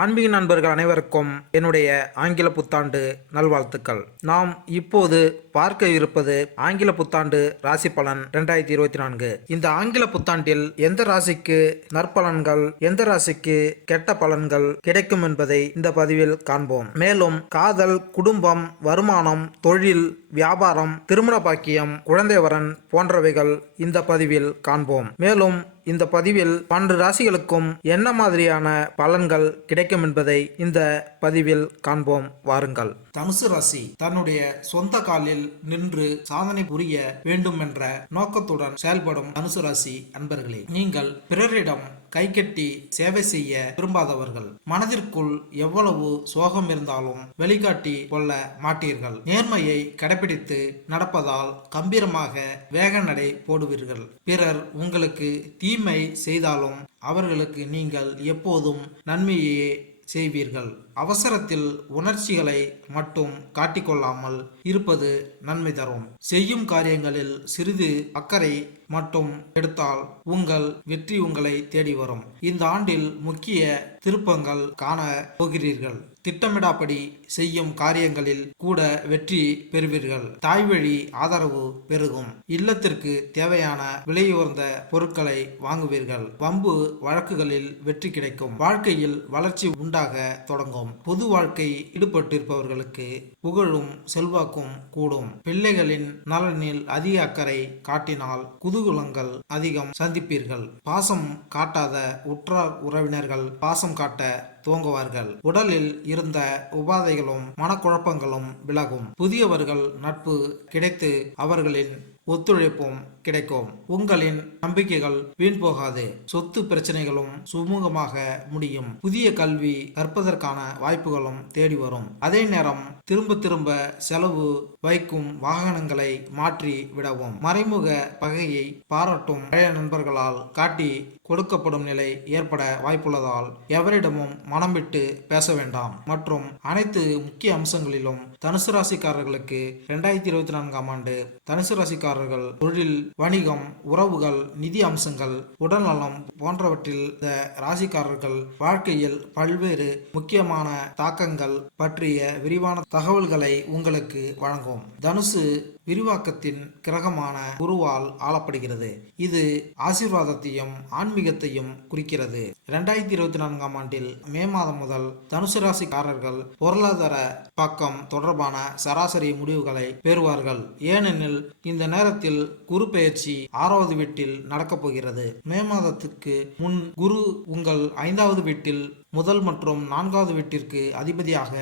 ஆன்மீக நண்பர்கள் அனைவருக்கும் என்னுடைய ஆங்கில புத்தாண்டு நல்வாழ்த்துக்கள். நாம் இப்போது பார்க்க இருப்பது ஆங்கில புத்தாண்டு ராசி பலன் 2024. இந்த ஆங்கில புத்தாண்டில் எந்த ராசிக்கு நற்பலன்கள், எந்த ராசிக்கு கெட்ட பலன்கள் கிடைக்கும் என்பதை இந்த பதிவில் காண்போம். மேலும் காதல், குடும்பம், வருமானம், தொழில், வியாபாரம், திருமண பாக்கியம், குழந்தை வரன் போன்றவைகள் இந்த பதிவில் காண்போம். மேலும் இந்த பதிவில் 12 ராசிகளுக்கும் என்ன மாதிரியான பலன்கள் கிடைக்கும் என்பதை இந்த பதிவில் காண்போம். வாருங்கள். தனுசு ராசி தன்னுடைய சொந்த காலில் நின்று சாதனை புரிய வேண்டும் என்ற நோக்கத்துடன் செயல்படும் தனுசு ராசி அன்பர்களே, நீங்கள் பிறரிடம் கைகட்டி சேவை செய்ய விரும்பாதவர்கள். மனதிற்குள் எவ்வளவு சோகம் இருந்தாலும் வெளிக்காட்டி கொள்ள மாட்டீர்கள். நேர்மையை கடைபிடித்து நடப்பதால் கம்பீரமாக வேக நடை போடுவீர்கள். பிறர் உங்களுக்கு தீமை செய்தாலும் அவர்களுக்கு நீங்கள் எப்போதும் நன்மையே செய்வீர்கள். அவசரத்தில் உணர்ச்சிகளை மட்டும் காட்டிக்கொள்ளாமல் இருப்பது நன்மை தரும். செய்யும் காரியங்களில் சிறிது அக்கறை மட்டும் எடுத்தால் உங்கள் வெற்றி உங்களை தேடி வரும். இந்த ஆண்டில் முக்கிய திருப்பங்கள் காண போகிறீர்கள். திட்டமிடாப்படி செய்யும் காரியங்களில் கூட வெற்றி பெறுவீர்கள். தாய்வழி ஆதரவு பெருகும். இல்லத்திற்கு தேவையான விலையுயர்ந்த பொருட்களை வாங்குவீர்கள். வம்பு வழக்குகளில் வெற்றி கிடைக்கும். வாழ்க்கையில் வளர்ச்சி உண்டாக தொடங்கும். பொது வாழ்க்கை ஈடுபட்டிருப்பவர்களுக்கு புகழும் செல்வாக்கும் கூடும். பிள்ளைகளின் நலனில் அதிக அக்கறை காட்டினால் குதூகலங்கள் அதிகம் சந்திப்பீர்கள். பாசம் காட்டாத உற்றார் உறவினர்கள் பாசம் காட்ட துவங்குவார்கள். உடலில் இருந்த உபாதைகளும் மனக்குழப்பங்களும் விலகும். புதியவர்கள் நட்பு கிடைத்து அவர்களின் ஒத்துழைப்பும் கிடைக்கும். உங்களின் நம்பிக்கைகள் வீண் போகாது. சொத்து பிரச்சனைகளும் சுமூகமாக முடியும். புதிய கல்வி கற்பதற்கான வாய்ப்புகளும் தேடி வரும். அதே நேரம் திரும்ப செலவு வைக்கும் வாகனங்களை மாற்றி விடவும். மறைமுக பகையை பாராட்டும் பழைய நண்பர்களால் காட்டி கொடுக்கப்படும் நிலை ஏற்பட வாய்ப்புள்ளதால் எவரிடமும் மனம் விட்டு பேச வேண்டாம். மற்றும் அனைத்து முக்கிய அம்சங்களிலும் தனுசு ராசிக்காரர்களுக்கு 2024ஆம் ஆண்டு தனுசு ராசிக்காரர்கள் தொழில், வணிகம், உறவுகள், நிதி அம்சங்கள், உடல்நலம் போன்றவற்றில் இந்த ராசிக்காரர்கள் வாழ்க்கையில் பல்வேறு முக்கியமான தாக்கங்கள் பற்றிய விரிவான தகவல்களை உங்களுக்கு வழங்கும். தனுசு விரிவாக்கத்தின் கிரகமான குருவால் ஆளப்படுகிறது. இது ஆசீர்வாதத்தையும் ஆன்மீகத்தையும் குறிக்கிறது. 2024ஆம் ஆண்டில் மே மாதம் முதல் தனுசு ராசிக்காரர்கள் பொருளாதார பக்கம் தொடர்பான சராசரி முடிவுகளை பெறுவார்கள். ஏனெனில் இந்த நேரத்தில் குரு பெயர்ச்சி 6வது வீட்டில் நடக்கப் போகிறது. மே மாதத்துக்கு முன் குரு உங்கள் 5வது வீட்டில் முதல் மற்றும் 4வது வீட்டிற்கு அதிபதியாக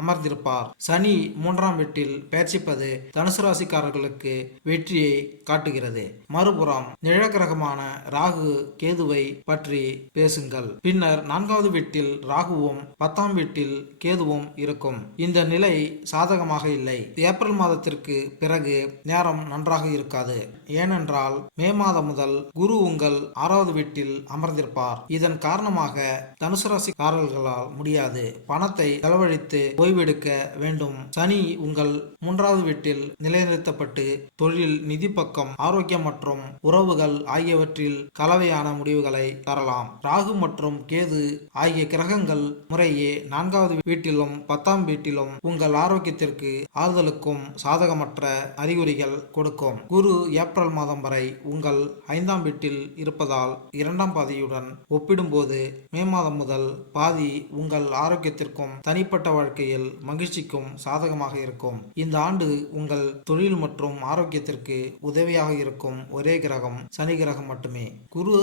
அமர்ந்திருப்பார். சனி 3ஆம் வீட்டில் பெயர்ச்சிப்பது தனுசு ராசிக்காரர்களுக்கு வெற்றியை காட்டுகிறது. மறுபுறம் நிழக்கிரகமான ராகு கேதுவை பற்றி பேசுங்கள். பின்னர் 4வது வீட்டில் ராகுவும் 10ஆம் வீட்டில் கேதுவும் இருக்கும். இந்த நிலை சாதகமாக இல்லை. ஏப்ரல் மாதத்திற்கு பிறகு நேரம் நன்றாக இருக்காது. ஏனென்றால் மே மாதம் முதல் குரு உங்கள் 6வது வீட்டில் அமர்ந்திருப்பார். இதன் காரணமாக தனுசு ராசிக்காரர்களால் முடியாது. பணத்தை செலவழித்து ஓய்வெடுக்க வேண்டும். சனி உங்கள் 3வது வீட்டில் நிலைநிறுத்தப்பட்டு தொழில், நிதி பக்கம், ஆரோக்கியம் மற்றும் உறவுகள் ஆகியவற்றில் கலவையான முடிவுகளை தரலாம். ராகு மற்றும் கேது ஆகிய கிரகங்கள் முறையே 4வது வீட்டிலும் 10ஆம் வீட்டிலும் உங்கள் ஆரோக்கியத்திற்கு ஆறுதலுக்கும் சாதகமற்ற அறிகுறிகள் கொடுக்கும். குரு ஏப்ரல் மாதம் வரை உங்கள் 5ஆம் வீட்டில் இருப்பதால் 2ஆம் பாதியுடன் ஒப்பிடும்போது மே மாதம் முதல் பாதி உங்கள் ஆரோக்கியத்திற்கும் தனிப்பட்ட வாழ்க்கையில் மகிழ்ச்சிக்கும் சாதகமாக இருக்கும். இந்த ஆண்டு உங்கள் தொழில் மற்றும் ஆரோக்கியத்திற்கு உதவியாக இருக்கும் ஒரே கிரகம் சனி கிரகம் மட்டுமே. குரு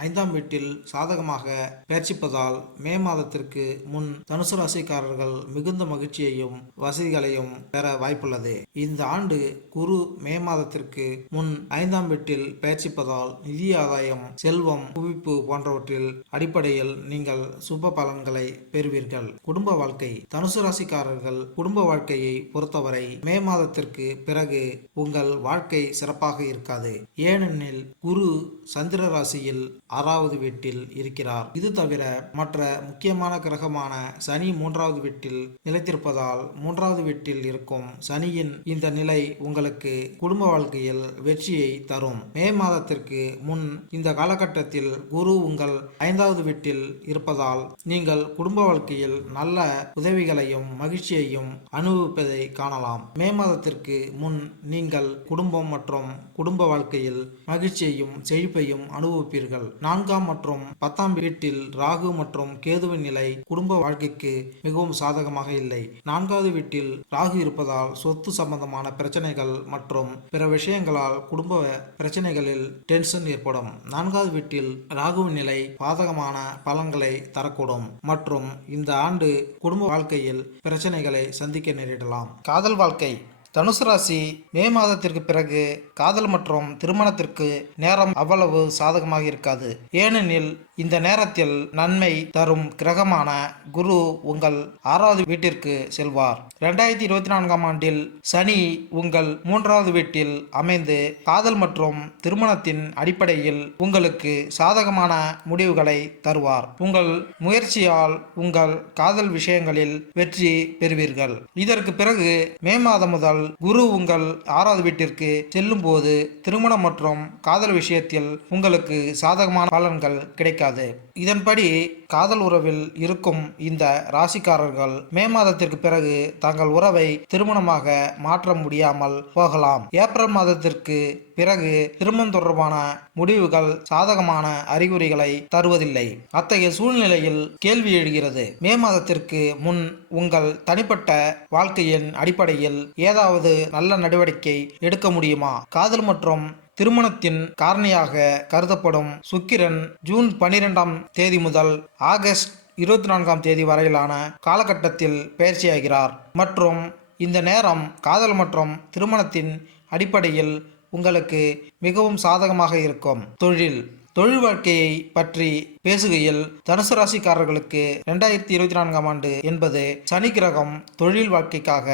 5ஆம் வீட்டில் சாதகமாக பெயர்ச்சிப்பதால் மே மாதத்திற்கு முன் தனுசு ராசிக்காரர்கள் மிகுந்த மகிழ்ச்சியையும் வசதிகளையும் பெற வாய்ப்புள்ளது. இந்த ஆண்டு குரு மே மாதத்திற்கு முன் 5ஆம் வீட்டில் பெயர்ச்சிப்பதால் நிதி ஆதாயம், செல்வம், குவிப்பு போன்றவற்றில் அடிப்படையில் நீங்கள் சுப பலன்களை பெறுவீர்கள். குடும்ப வாழ்க்கை தனுசு ராசிக்காரர்கள் குடும்ப வாழ்க்கையை பொறுத்தவரை மே மாதத்திற்கு பிறகு உங்கள் வாழ்க்கை சிறப்பாக இருக்காது. ஏனெனில் குரு சந்திர ராசியில் 6வது வீட்டில் இருக்கிறார். இது தவிர மற்ற முக்கியமான கிரகமான சனி 3வது வீட்டில் நிலைத்திருப்பதால் 3வது வீட்டில் இருக்கும் சனியின் இந்த நிலை உங்களுக்கு குடும்ப வாழ்க்கையில் வெற்றியை தரும். மே மாதத்திற்கு முன் இந்த காலகட்டத்தில் குரு உங்கள் 5வது வீட்டில் இருப்பதால் நீங்கள் குடும்ப வாழ்க்கையில் நல்ல உதவிகளையும் மகிழ்ச்சியையும் அனுபவிப்பதை காணலாம். மே மாதத்திற்கு முன் நீங்கள் குடும்பம் மற்றும் குடும்ப வாழ்க்கையில் மகிழ்ச்சியையும் செழிப்பையும் அனுபவிப்பீர்கள். 4ஆம் மற்றும் 10ஆம் வீட்டில் ராகு மற்றும் கேதுவின் நிலை குடும்ப வாழ்க்கைக்கு மிகவும் சாதகமாக இல்லை. 4வது வீட்டில் ராகு இருப்பதால் சொத்து சம்பந்தமான பிரச்சனைகள் மற்றும் பிற விஷயங்களால் குடும்ப பிரச்சனைகளில் டென்ஷன் ஏற்படும். 4வது வீட்டில் ராகுவின் நிலை பாதகமான பலன்களை தரக்கூடும் மற்றும் இந்த ஆண்டு குடும்ப வாழ்க்கையில் பிரச்சனைகளை சந்திக்க நேரிடலாம். காதல் வாழ்க்கை. தனுசு ராசி மே மாதத்திற்கு பிறகு காதல் மற்றும் திருமணத்திற்கு நேரம் அவ்வளவு சாதகமாக இருக்காது. ஏனெனில் இந்த நேரத்தில் நன்மை தரும் கிரகமான குரு உங்கள் 6வது வீட்டிற்கு செல்வார். 2024ஆம் ஆண்டில் சனி உங்கள் 3வது வீட்டில் அமைந்து காதல் மற்றும் திருமணத்தின் அடிப்படையில் உங்களுக்கு சாதகமான முடிவுகளை தருவார். உங்கள் முயற்சியால் உங்கள் காதல் விஷயங்களில் வெற்றி பெறுவீர்கள். இதற்கு பிறகு மே மாதம் முதல் குரு உங்கள் 6வது வீட்டிற்கு செல்லும் போது திருமணம் மற்றும் காதல் விஷயத்தில் உங்களுக்கு சாதகமான பலன்கள் கிடைக்காது. இதன்படி காதல் உறவில் இருக்கும் இந்த ராசிக்காரர்கள் மே மாதத்திற்கு பிறகு தங்கள் உறவை திருமணமாக மாற்ற முடியாமல் போகலாம். ஏப்ரல் மாதத்திற்கு பிறகு திருமணம் தொடர்பான முடிவுகள் சாதகமான அறிகுறிகளை தருவதில்லை. அத்தகைய சூழ்நிலையில் கேள்வி எழுகிறது, மே மாதத்திற்கு முன் உங்கள் தனிப்பட்ட வாழ்க்கையின் அடிப்படையில் ஏதாவது நல்ல நடவடிக்கை எடுக்க முடியுமா? காதல் மற்றும் திருமணத்தின் காரணியாக கருதப்படும் சுக்கிரன் ஜூன் 12ஆம் தேதி முதல் ஆகஸ்ட் 24ஆம் தேதி வரையிலான காலகட்டத்தில் பயிற்சியாகிறார் மற்றும் இந்த நேரம் காதல் மற்றும் திருமணத்தின் அடிப்படையில் உங்களுக்கு மிகவும் சாதகமாக இருக்கும். தொழில் வாழ்க்கையை பற்றி பேசுகையில் தனுசு ராசிக்காரர்களுக்கு 2024ஆம் ஆண்டு என்பது சனி கிரகம் தொழில் வாழ்க்கைக்காக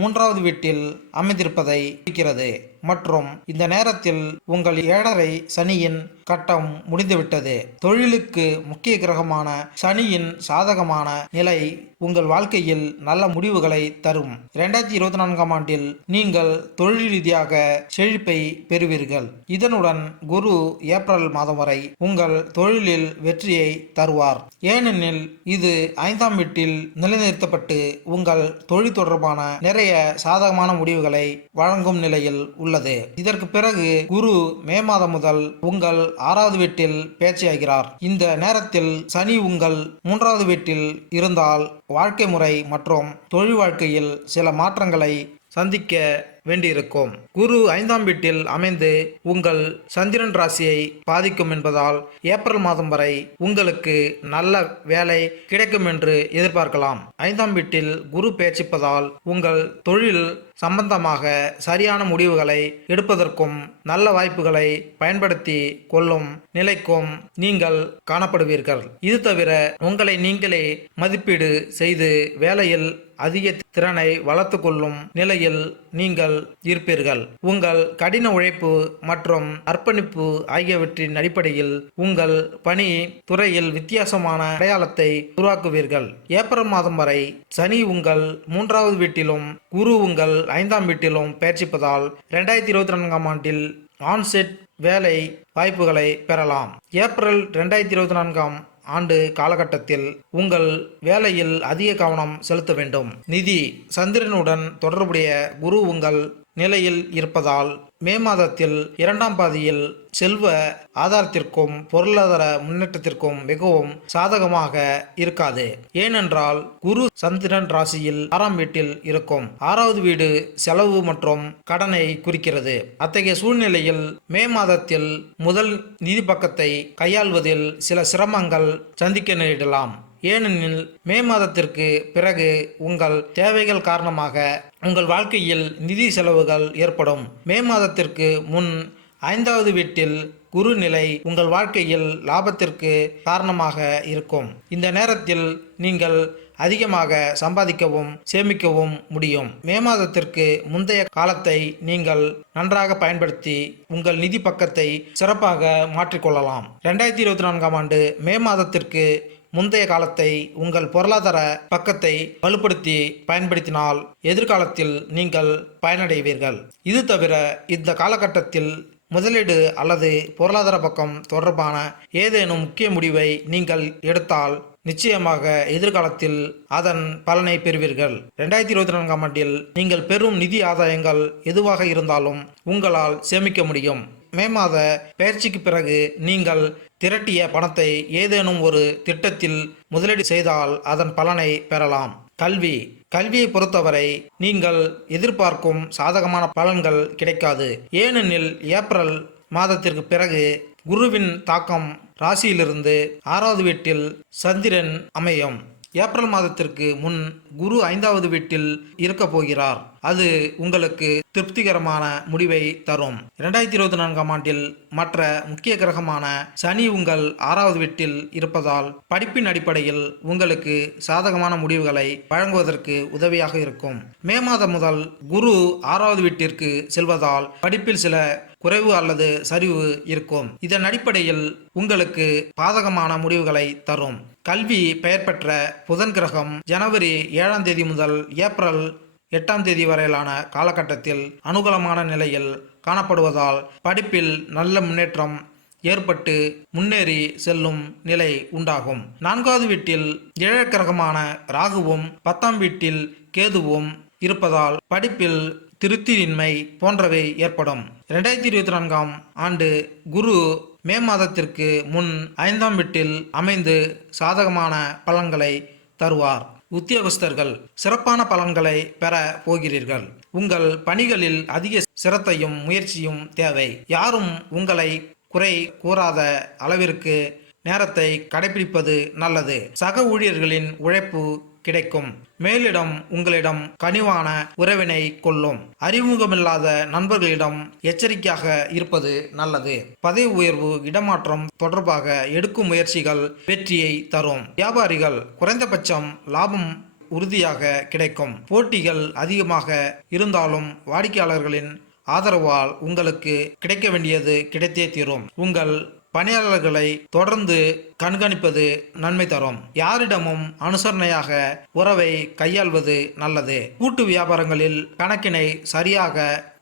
3வது வீட்டில் அமைந்திருப்பதை குறிக்கிறது மற்றும் இந்த நேரத்தில் உங்கள் 7.5 சனியின் கட்டம் முடிந்துவிட்டது. தொழிலுக்கு முக்கிய கிரகமான சனியின் சாதகமான நிலை உங்கள் வாழ்க்கையில் நல்ல முடிவுகளை தரும். 2024ஆம் ஆண்டில் நீங்கள் தொழில் ரீதியாக செழிப்பை பெறுவீர்கள். இதனுடன் குரு ஏப்ரல் மாதம் வரை உங்கள் தொழிலில் வெற்றியை தருவார். ஏனெனில் இது 5ஆம் வீட்டில் நிலைநிறுத்தப்பட்டு உங்கள் தொழில் தொடர்பான நிறைய சாதகமான முடிவுகளை வழங்கும் நிலையில் உள்ளது. இதற்கு பிறகு குரு மே மாதம் முதல் உங்கள் 6வது வீட்டில் பேச்சியாகிறார். இந்த நேரத்தில் சனி உங்கள் 3வது வீட்டில் இருந்தால் வாழ்க்கை முறை மற்றும் தொழில் வாழ்க்கையில் சில மாற்றங்களை சந்திக்க வேண்டியிருக்கும். குரு 5ஆம் வீட்டில் அமைந்து உங்கள் சந்திரன் ராசியை பாதிக்கும் என்பதால் ஏப்ரல் மாதம் வரை உங்களுக்கு நல்ல வேலை கிடைக்கும் என்று எதிர்பார்க்கலாம். 5ஆம் வீட்டில் குரு பேச்சிப்பதால் உங்கள் தொழில் சம்பந்தமாக சரியான முடிவுகளை எடுப்பதற்கும் நல்ல வாய்ப்புகளை பயன்படுத்தி கொள்ளும் நிலைக்கும் நீங்கள் காணப்படுவீர்கள். இது தவிர உங்களை நீங்களே மதிப்பீடு செய்து வேலையில் அதிக திறனை வளர்த்து கொள்ளும் நிலையில் நீங்கள் இருப்பீர்கள். உங்கள் கடின உழைப்பு மற்றும் அர்ப்பணிப்பு ஆகியவற்றின் அடிப்படையில் உங்கள் பணி துறையில் வித்தியாசமான அடையாளத்தை உருவாக்குவீர்கள். ஏப்ரல் மாதம் வரை சனி உங்கள் 3வது வீட்டிலும் குரு உங்கள் 5ஆம் வீட்டிலும் பயிற்சிப்பதால் 2024ஆம் ஆண்டில் ஆன்செட் வேலை வாய்ப்புகளை பெறலாம். ஏப்ரல் 2024ஆம் ஆண்டு காலகட்டத்தில் உங்கள் வேலையில் அதிக கவனம் செலுத்த வேண்டும். நிதி. சந்திரனுடன் தொடர்புடைய குரு உங்கள் நிலையில் இருப்பதால் மே மாதத்தில் 2ஆம் பாதியில் செல்வ ஆதாரத்திற்கும் பொருளாதார முன்னேற்றத்திற்கும் மிகவும் சாதகமாக இருக்காது. ஏனென்றால் குரு சந்திரன் ராசியில் 6ஆம் வீட்டில் இருக்கும். 6வது வீடு செலவு மற்றும் கடனை குறிக்கிறது. அத்தகைய சூழ்நிலையில் மே மாதத்தில் முதல் நிதி பக்கத்தை கையாள்வதில் சில சிரமங்கள் சந்திக்க நேரிடலாம். ஏனெனில் மே மாதத்திற்கு பிறகு உங்கள் தேவைகள் காரணமாக உங்கள் வாழ்க்கையில் நிதி செலவுகள் ஏற்படும். மே மாதத்திற்கு முன் 5வது வீட்டில் குரு நிலை உங்கள் வாழ்க்கையில் லாபத்திற்கு காரணமாக இருக்கும். இந்த நேரத்தில் நீங்கள் அதிகமாக சம்பாதிக்கவும் சேமிக்கவும் முடியும். மே மாதத்திற்கு முந்தைய காலத்தை நீங்கள் நன்றாக பயன்படுத்தி உங்கள் நிதி பக்கத்தை சிறப்பாக மாற்றிக்கொள்ளலாம். 2024ஆம் ஆண்டு மே மாதத்திற்கு முந்தைய காலத்தை உங்கள் பொருளாதார பக்கத்தை வலுப்படுத்தி பயன்படுத்தினால் எதிர்காலத்தில் நீங்கள் பயனடைவீர்கள். இது தவிர இந்த காலகட்டத்தில் முதலீடு அல்லது பொருளாதார பக்கம் தொடர்பான ஏதேனும் முக்கிய முடிவை நீங்கள் எடுத்தால் நிச்சயமாக எதிர்காலத்தில் அதன் பலனை பெறுவீர்கள். 2024ஆம் ஆண்டில் நீங்கள் பெறும் நிதி ஆதாயங்கள் எதுவாக இருந்தாலும் உங்களால் சேமிக்க முடியும். மே மாத பயிற்சிக்கு பிறகு நீங்கள் திரட்டிய பணத்தை ஏதேனும் ஒரு திட்டத்தில் முதலீடு செய்தால் அதன் பலனை பெறலாம். கல்வியை பொறுத்தவரை நீங்கள் எதிர்பார்க்கும் சாதகமான பலன்கள் கிடைக்காது. ஏனெனில் ஏப்ரல் மாதத்திற்கு பிறகு குருவின் தாக்கம் ராசியிலிருந்து 6வது வீட்டில் சந்திரன் அமையும். ஏப்ரல் மாதத்திற்கு முன் குரு 5வது வீட்டில் இருக்க போகிறார். அது உங்களுக்கு திருப்திகரமான முடிவை தரும். 2024ஆம் ஆண்டில் மற்ற முக்கிய கிரகமான சனி உங்கள் 6வது வீட்டில் இருப்பதால் படிப்பின் அடிப்படையில் உங்களுக்கு சாதகமான முடிவுகளை வழங்குவதற்கு உதவியாக இருக்கும். மே மாதம் முதல் குரு 6வது வீட்டிற்கு செல்வதால் படிப்பில் சில குறைவு அல்லது சரிவு இருக்கும். இதன் அடிப்படையில் உங்களுக்கு பாதகமான முடிவுகளை தரும். கல்வி பெயர் பெற்ற புதன் கிரகம் ஜனவரி 7ஆம் தேதி முதல் ஏப்ரல் 8ஆம் தேதி வரையிலான காலகட்டத்தில் அனுகூலமான நிலையில் காணப்படுவதால் படிப்பில் நல்ல முன்னேற்றம் ஏற்பட்டு முன்னேறி செல்லும் நிலை உண்டாகும். 4வது வீட்டில் ஏழ கிரகமான ராகுவும் 10ஆம் வீட்டில் கேதுவும் இருப்பதால் படிப்பில் திருப்தியின்மை போன்றவை ஏற்படும். 2024ஆம் ஆண்டு குரு மே மாதத்திற்கு முன் 5ஆம் வீட்டில் அமைந்து சாதகமான பலன்களை தருவார். உத்தியோகஸ்தர்கள் சிறப்பான பலன்களை பெற போகிறீர்கள். உங்கள் பணிகளில் அதிக சிரத்தையும் முயற்சியும் தேவை. யாரும் உங்களை குறை கூறாத அளவிற்கு நேரத்தை கடைபிடிப்பது நல்லது. சக ஊழியர்களின் உழைப்பு கிடைக்கும். மேலிடம் உங்களிடம் கனிவான உறவினை கொள்ளும். அறிமுகமில்லாத நண்பர்களிடம் எச்சரிக்கையாக இருப்பது நல்லது. பதவி உயர்வு இடமாற்றம் தொடர்பாக எடுக்கும் முயற்சிகள் வெற்றியை தரும். வியாபாரிகள் குறைந்தபட்சம் லாபம் உறுதியாக கிடைக்கும். போட்டிகள் அதிகமாக இருந்தாலும் வாடிக்கையாளர்களின் ஆதரவால் உங்களுக்கு கிடைக்க வேண்டியது கிடைத்தே தீரும். உங்கள் பணியாளர்களை தொடர்ந்து கண்காணிப்பது நன்மை தரும். யாரிடமும் அனுசரணையாக உறவை கையாள்வது நல்லது. கூட்டு வியாபாரங்களில் கணக்கினை சரியாக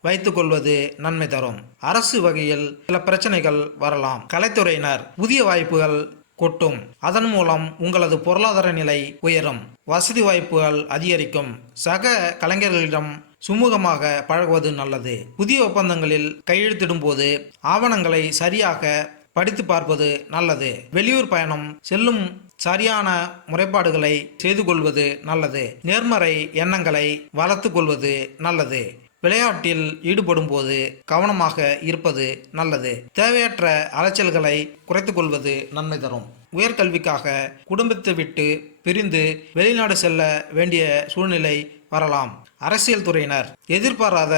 வைத்துக் கொள்வது நன்மை தரும். அரசு வகையில் சில பிரச்சனைகள் வரலாம். கலைத்துறையினர் புதிய வாய்ப்புகள் கொட்டும். அதன் மூலம் உங்களது பொருளாதார நிலை உயரும். வசதி வாய்ப்புகள் அதிகரிக்கும். சக கலைஞர்களிடம் சுமூகமாக பழகுவது நல்லது. புதிய ஒப்பந்தங்களில் கையெழுத்திடும் போது ஆவணங்களை சரியாக படித்து பார்ப்பது நல்லது. வெளியூர் பயணம் செல்லும் சரியான முறைப்பாடுகளை செய்து கொள்வது நல்லது. நேர்மறை எண்ணங்களை வளர்த்து கொள்வது நல்லது. விளையாட்டில் ஈடுபடும் போது கவனமாக இருப்பது நல்லது. தேவையற்ற அலைச்சல்களை குறைத்து கொள்வது நன்மை தரும். உயர்கல்விக்காக குடும்பத்தை விட்டு பிரிந்து வெளிநாடு செல்ல வேண்டிய சூழ்நிலை வரலாம். அரசியல் துறையினர் எதிர்பாராத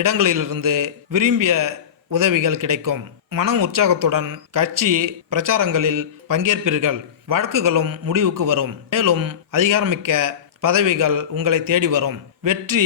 இடங்களிலிருந்து விரும்பிய உதவிகள் கிடைக்கும். மனம் உற்சாகத்துடன் கட்சி பிரச்சாரங்களில் பங்கேற்பீர்கள். வழக்குகளும் முடிவுக்கு வரும். மேலும் அதிகாரமிக்க பதவிகள் உங்களை தேடி வரும். வெற்றி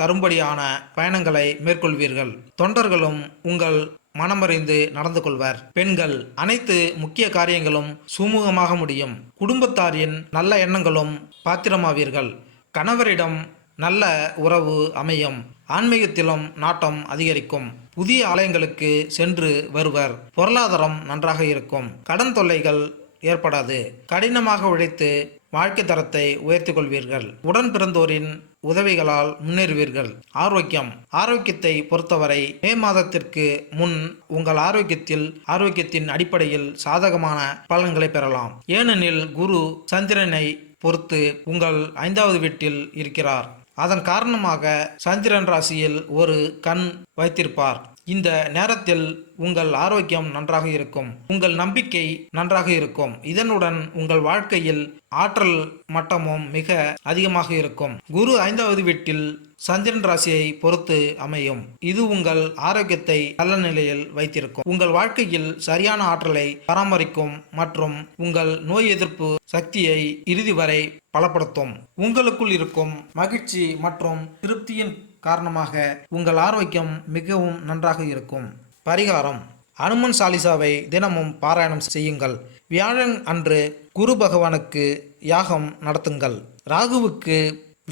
தரும்படியான பயணங்களை மேற்கொள்வீர்கள். தொண்டர்களும் உங்கள் மனமறிந்து நடந்து கொள்வர். பெண்கள் அனைத்து முக்கிய காரியங்களும் சுமூகமாக முடியும். குடும்பத்தாரின் நல்ல எண்ணங்களும் பாத்திரமாவீர்கள். கணவரிடம் நல்ல உறவு அமையும். ஆன்மீகத்திலும் நாட்டம் அதிகரிக்கும். புதிய ஆலயங்களுக்கு சென்று வருவர். பொருளாதாரம் நன்றாக இருக்கும். கடன் தொல்லைகள் ஏற்படாது. கடினமாக உழைத்து வாழ்க்கை தரத்தை உயர்த்திக் கொள்வீர்கள். உடன் பிறந்தோரின் உதவிகளால் முன்னேறுவீர்கள். ஆரோக்கியத்தை பொறுத்தவரை மே மாதத்திற்கு முன் உங்கள் ஆரோக்கியத்தின் அடிப்படையில் சாதகமான பலன்களை பெறலாம். ஏனெனில் குரு சந்திரனை பொறுத்து உங்கள் 5வது வீட்டில் இருக்கிறார். அதன் காரணமாக சந்திரன் ராசியில் ஒரு கண் வைத்திருப்பார். இந்த நேரத்தில் உங்கள் ஆரோக்கியம் நன்றாக இருக்கும், உங்கள் நம்பிக்கை நன்றாக இருக்கும். இதனுடன் உங்கள் வாழ்க்கையில் ஆற்றல் மட்டமும் மிக அதிகமாக இருக்கும். குரு 5வது வீட்டில் சந்திரன் ராசியை பொறுத்து அமையும். இது உங்கள் ஆரோக்கியத்தை நல்ல நிலையில் வைத்திருக்கும். உங்கள் வாழ்க்கையில் சரியான ஆற்றலை பராமரிக்கும் மற்றும் உங்கள் நோய் எதிர்ப்பு சக்தியை இறுதி வரை பலப்படுத்தும். உங்களுக்குள் இருக்கும் மகிழ்ச்சி மற்றும் திருப்தியின் காரணமாக உங்கள் ஆரோக்கியம் மிகவும் நன்றாக இருக்கும். பரிகாரம்: அனுமன் சாலிசாவை தினமும் பாராயணம் செய்யுங்கள். வியாழன் அன்று குரு பகவானுக்கு யாகம் நடத்துங்கள். ராகுவுக்கு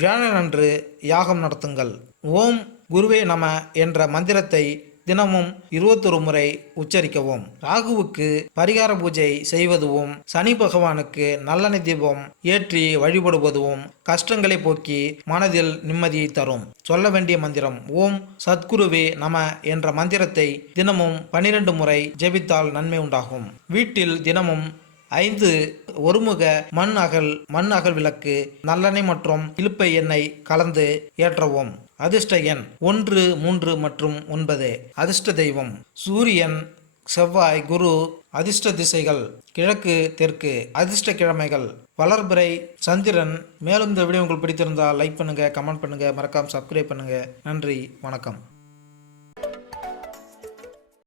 வியாழன் அன்று யாகம் நடத்துங்கள். ஓம் குருவே நம என்ற மந்திரத்தை தினமும் 21 முறை உச்சரிக்கவும். ராகுவுக்கு பரிகார பூஜை செய்வதும், சனி பகவானுக்கு நல்லெண்ணெய் தீபம் ஏற்றி வழிபடுவதும் கஷ்டங்களை போக்கி மனதில் நிம்மதியை தரும். சொல்ல வேண்டிய மந்திரம்: ஓம் சத்குருவே நம என்ற மந்திரத்தை தினமும் 12 முறை ஜெபித்தால் நன்மை உண்டாகும். வீட்டில் தினமும் 5 ஒருமுக மண் அகல் விளக்கு நல்லெண்ணெய் மற்றும் இலுப்பை எண்ணெய் கலந்து ஏற்றவும். அதிர்ஷ்ட எண் 1, 3 மற்றும் 9. அதிர்ஷ்ட தெய்வம் சூரியன், செவ்வாய், குரு. அதிர்ஷ்ட திசைகள் கிழக்கு, தெற்கு. அதிர்ஷ்ட கிழமைகள் வளர்பிறை, சந்திரன். மேலும் இந்த வீடியோ உங்களுக்கு பிடித்திருந்தால் லைக் பண்ணுங்க, கமெண்ட் பண்ணுங்க, மறக்காம சப்ஸ்கிரைப் பண்ணுங்க. நன்றி, வணக்கம்.